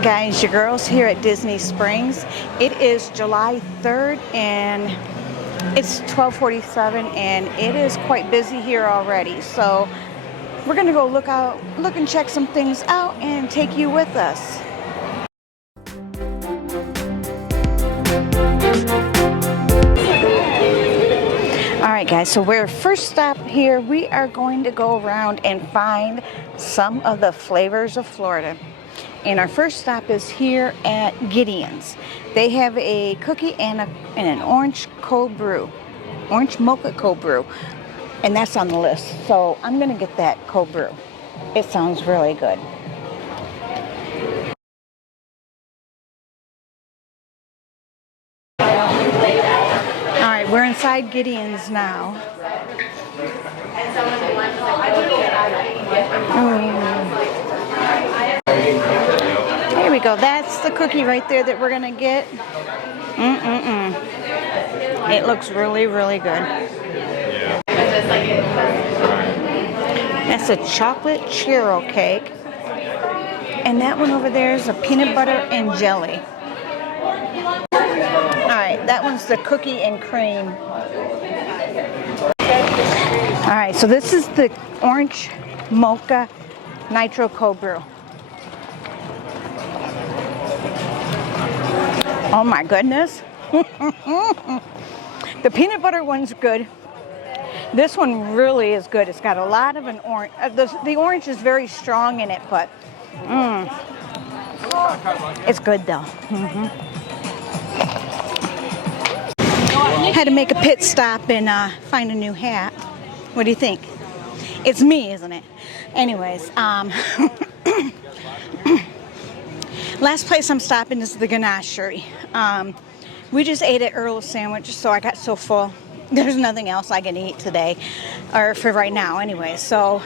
Hi guys, your girl's here at Disney Springs. It is July 3rd and it's 12:47 and it is quite busy here already. So we're gonna go look and check some things out and take you with us. Alright guys, so we're first stop here. We are going to go around and find some of the flavors of Florida. And our first stop is here at Gideon's. They have a cookie and an orange cold brew. Orange mocha cold brew. And that's on the list. So I'm going to get that cold brew. It sounds really good. Alright, we're inside Gideon's now. There we go. That's the cookie right there that we're going to get. It looks really, really good. That's a chocolate churro cake. And that one over there is a peanut butter and jelly. Alright, that one's the cookie and cream. Alright, so this is the orange mocha nitro cold brew. Oh my goodness. The peanut butter one's good. This one really is good. It's got a lot of an orange. The orange is very strong in it, but it's good though. Had to make a pit stop and find a new hat. What do you think? It's me, isn't it? Anyways, last place I'm stopping is the Ganachery. We just ate at Earl's Sandwich, so I got so full. There's nothing else I can eat today, or for right now anyway. So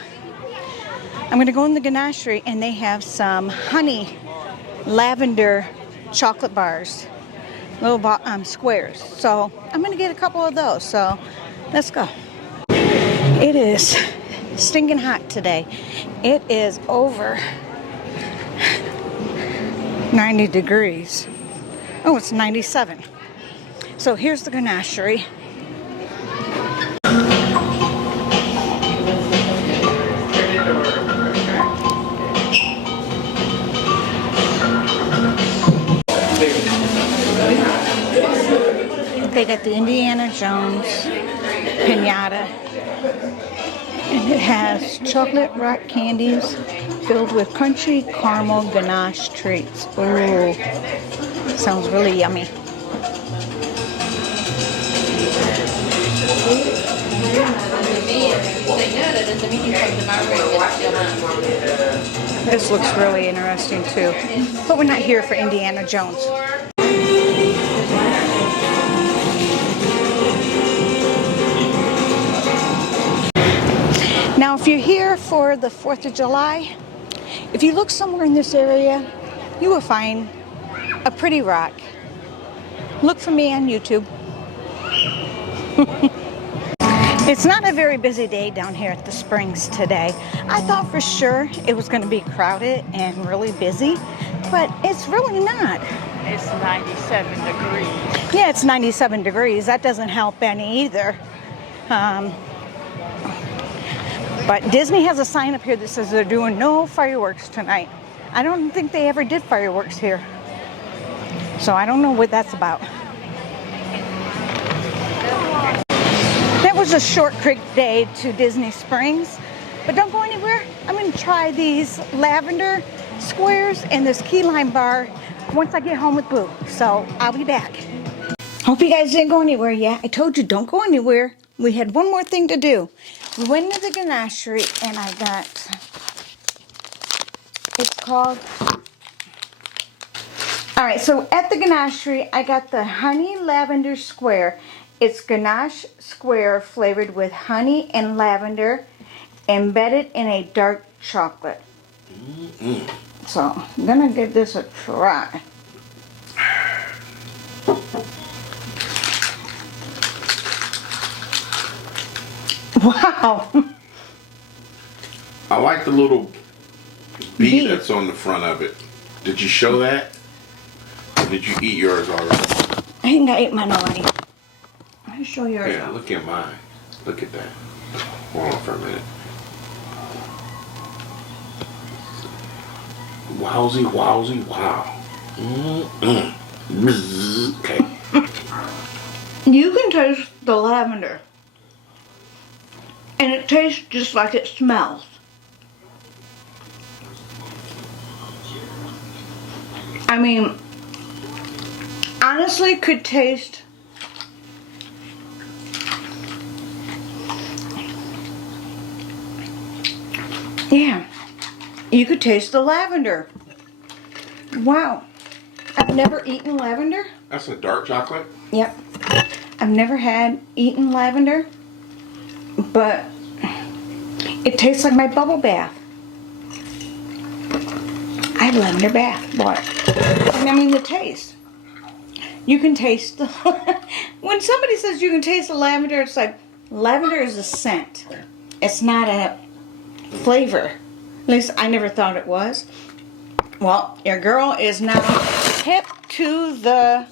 I'm going to go in the Ganachery, and they have some honey lavender chocolate bars, little squares. So I'm going to get a couple of those. So let's go. It is stinking hot today. It is over 90 degrees. Oh, it's 97. So here's the Ganachery. They got the Indiana Jones pinata. And it has chocolate rock candies filled with crunchy caramel ganache treats. Ooh, sounds really yummy. This looks really interesting too. But we're not here for Indiana Jones. Now, if you're here for the 4th of July, if you look somewhere in this area, you will find a pretty rock. Look for me on YouTube. It's not a very busy day down here at the Springs today. I thought for sure it was going to be crowded and really busy, but it's really not. It's 97 degrees. Yeah, it's 97 degrees. That doesn't help any either. But Disney has a sign up here that says they're doing no fireworks tonight. I don't think they ever did fireworks here. So I don't know what that's about. That was a short quick day to Disney Springs. But don't go anywhere. I'm going to try these lavender squares and this key lime bar once I get home with Boo. So I'll be back. Hope you guys didn't go anywhere yet. I told you don't go anywhere. We had one more thing to do. We went into the Ganachery and I got, it's called, alright, so at the Ganachery I got the honey lavender square. It's ganache square flavored with honey and lavender embedded in a dark chocolate. So I'm going to give this a try. Wow. I like the little bee that's on the front of it. Did you show that? Or did you eat yours already? I think I ate mine already. Let me show yours. Yeah, look at mine. Look at that. Hold on for a minute. Wowzy, wowzy, wow. Okay. You can taste the lavender. And it tastes just like it smells. I mean, honestly could taste yeah, you could taste the lavender. Wow. I've never eaten lavender. That's a dark chocolate? Yep. I've never eaten lavender, but it tastes like my bubble bath. I have lavender bath, but I mean the taste. You can taste the when somebody says you can taste the lavender, it's like lavender is a scent. It's not a flavor. At least I never thought it was. Well, your girl is now hip to the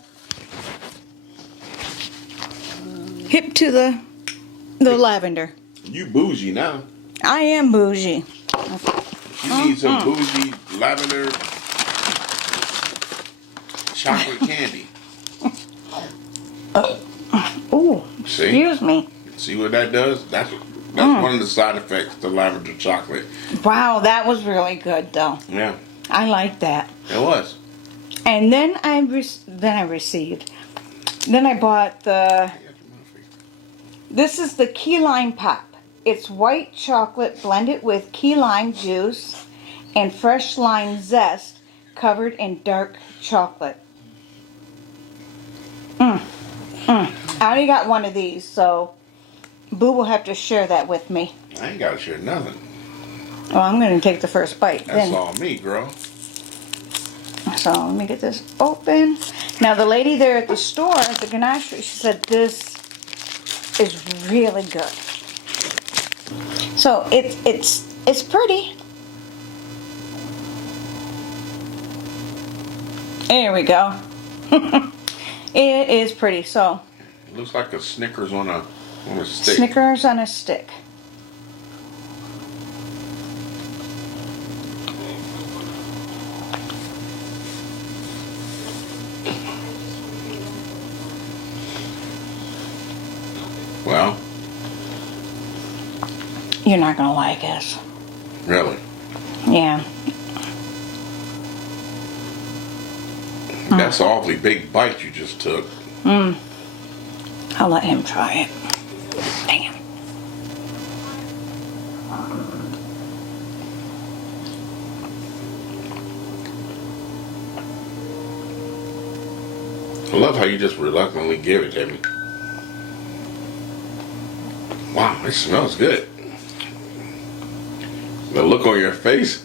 lavender. You bougie now. I am bougie. You need some bougie lavender chocolate candy. Ooh, See? excuse me. See what that does? That's one of the side effects to lavender chocolate. Wow, that was really good though. Yeah, I like that. it was. And then I bought this is the key lime pop. It's white chocolate blended with key lime juice and fresh lime zest covered in dark chocolate. I already got one of these, so Boo will have to share that with me. I ain't gotta share nothing. Well, I'm going to take the first bite That's then. all me, girl. So let me get this open. Now the lady there at the store at the ganachery, she said this is really good. So it's pretty. There we go. It is pretty. So It looks like a Snickers on a stick. Snickers on a stick. Well, You're not gonna like this. really. Yeah. That's an awfully big bite you just took. I'll let him try it. Damn. I love how you just reluctantly give it to me. Wow, it smells good. The look on your face.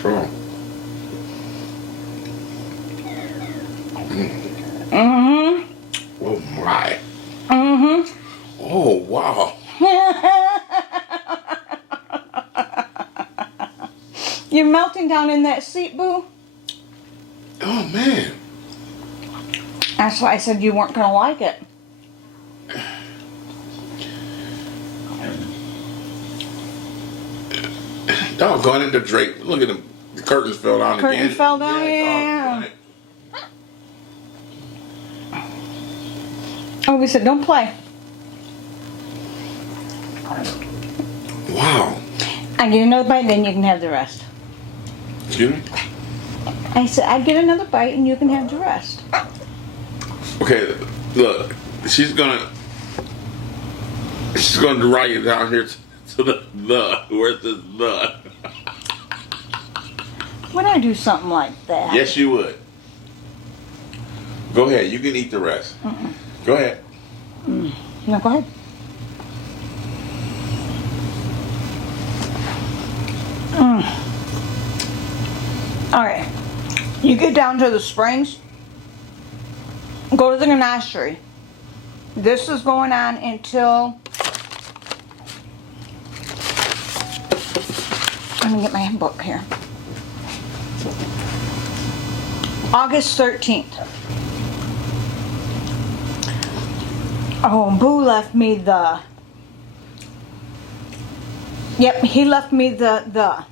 Sure. Oh my. Oh wow. You're melting down in that seat, Boo. Oh man. That's why I said you weren't gonna like it. Doggone it, the drape. Look at them. The curtains fell down again. Curtain fell down, yeah. Doggone it. Oh, we said don't play. Wow. I get another bite, then you can have the rest. Excuse me? I said I get another bite, and you can have the rest. Okay, look. She's gonna write it down here to the. Where's this the? Would I do something like that? Yes, you would. Go ahead. You can eat the rest. Go ahead. No, go ahead. All right. You get down to the Springs. Go to the ganachery. This is going on until Let me get my book here. August 13th. Oh, Boo left me the. Yep, he left me the.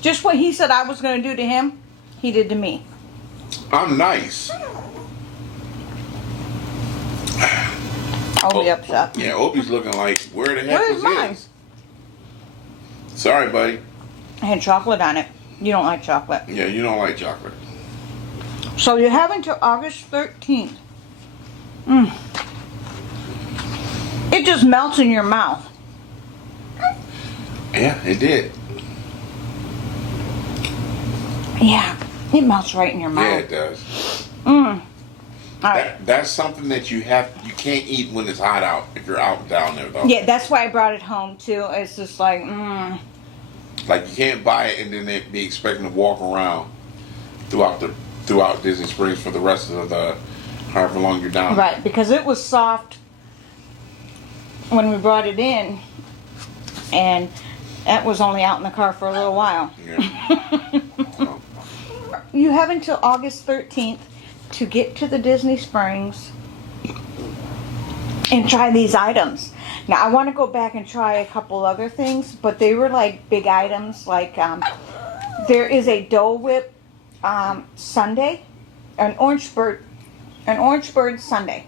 Just what he said I was going to do to him, he did to me. I'm nice. Oh, upset. Yeah, Opie's looking like, where the heck Where's was mine? his? Sorry, buddy. I had chocolate on it. You don't like chocolate. Yeah, you don't like chocolate. So you have until August 13th. It just melts in your mouth. Yeah, it did. Yeah, it melts right in your mouth. Yeah, it does. All right. That's something that you can't eat when it's hot out, if you're out down there, though. Yeah, that's why I brought it home too. It's just like, Like, you can't buy it and then they be expecting to walk around throughout Disney Springs for the rest of the however long you're down. Right, because it was soft when we brought it in, and that was only out in the car for a little while. Yeah. You have until August 13th to get to the Disney Springs and try these items. Now, I want to go back and try a couple other things, but they were like big items. Like, there is a Dole Whip sundae, an orange bird sundae.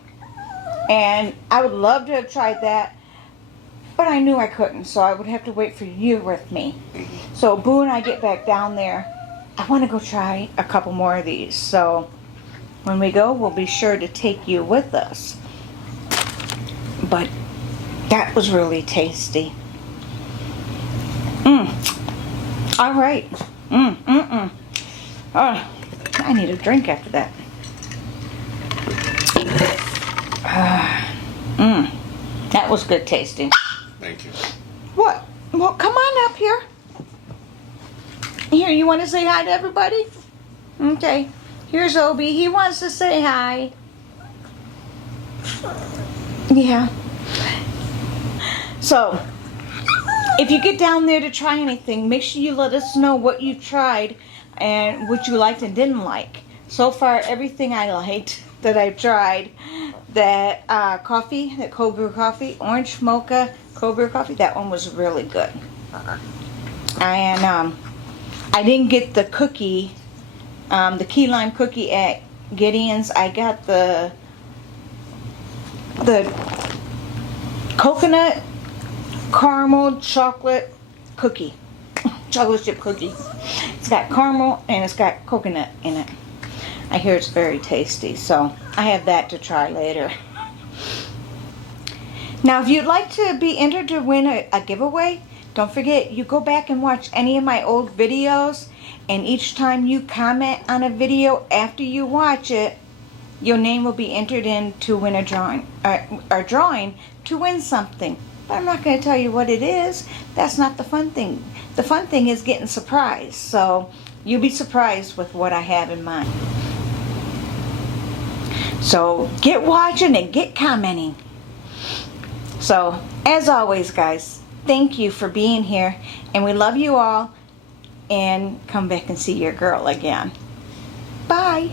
And I would love to have tried that, but I knew I couldn't, so I would have to wait for you with me. So Boo and I get back down there. I want to go try a couple more of these. So when we go, we'll be sure to take you with us. But that was really tasty. All right. Oh, I need a drink after that. That was good tasting. Thank you. What? Well, come on up here. Here, you want to say hi to everybody? Okay. Here's Obi. He wants to say hi. Yeah. So, if you get down there to try anything, make sure you let us know what you tried and what you liked and didn't like. So far, everything I liked that I've tried, that coffee, that cold brew coffee, orange mocha, cold brew coffee, that one was really good. And I didn't get the cookie, the key lime cookie at Gideon's. I got the coconut caramel chocolate cookie, chocolate chip cookie. It's got caramel and it's got coconut in it. I hear it's very tasty, so I have that to try later. Now, if you'd like to be entered to win a giveaway, don't forget, you go back and watch any of my old videos, and each time you comment on a video after you watch it, your name will be entered in to win a drawing, to win something. But I'm not going to tell you what it is. That's not the fun thing. The fun thing is getting surprised. So you'll be surprised with what I have in mind. So get watching and get commenting. So as always, guys, thank you for being here. And we love you all. And come back and see your girl again. Bye.